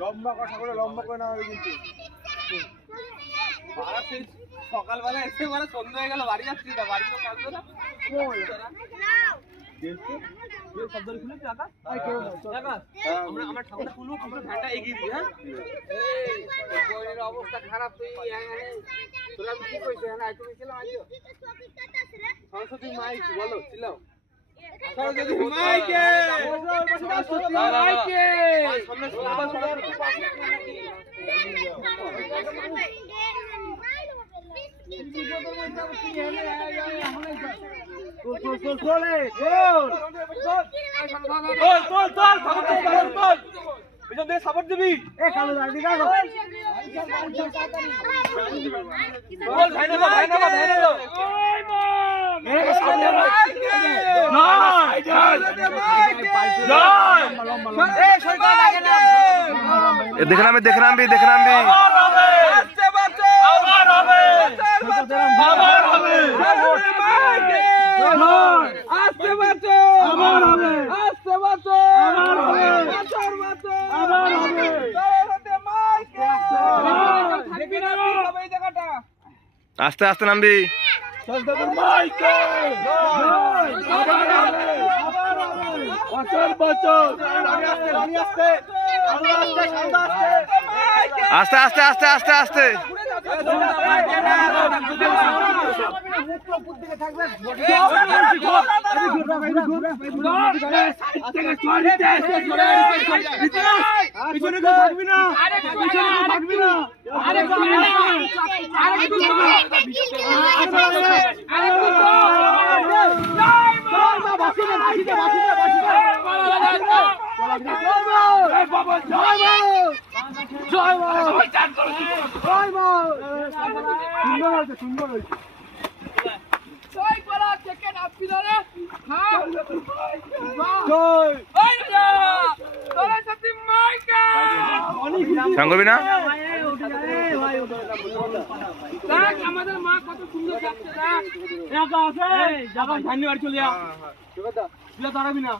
লম্বা কথা করে লম্বা করে না হবে কিন্তু সকালবেলা এসে মানে সন্ধ্যা হয়ে গেল বাড়ি যাচ্ছি না বাড়ি তো কাঁদবে না আমার ঠাকুরটা খুলবো কিন্তু ফ্যানটা এগিয়ে দিই হ্যাঁ অবস্থা খারাপ তুই তোরা কি কইছিস হ্যাঁ তুমি ছিলাম আজ সরস্বতী মাই কি বলো ছিলাম সরস্বতী মাইকে সরস্বতী মাইকে সামনে সাপোর্ট দিবি দেখলাম भी आस्ते आस्ते नामबी आस्ते आस्ते आस्ते आस्ते आस्ते করবি না আমাদের মা কত সুন্দর যাচ্ছে ধন্যবাদ চলে যা দাঁড়াবি না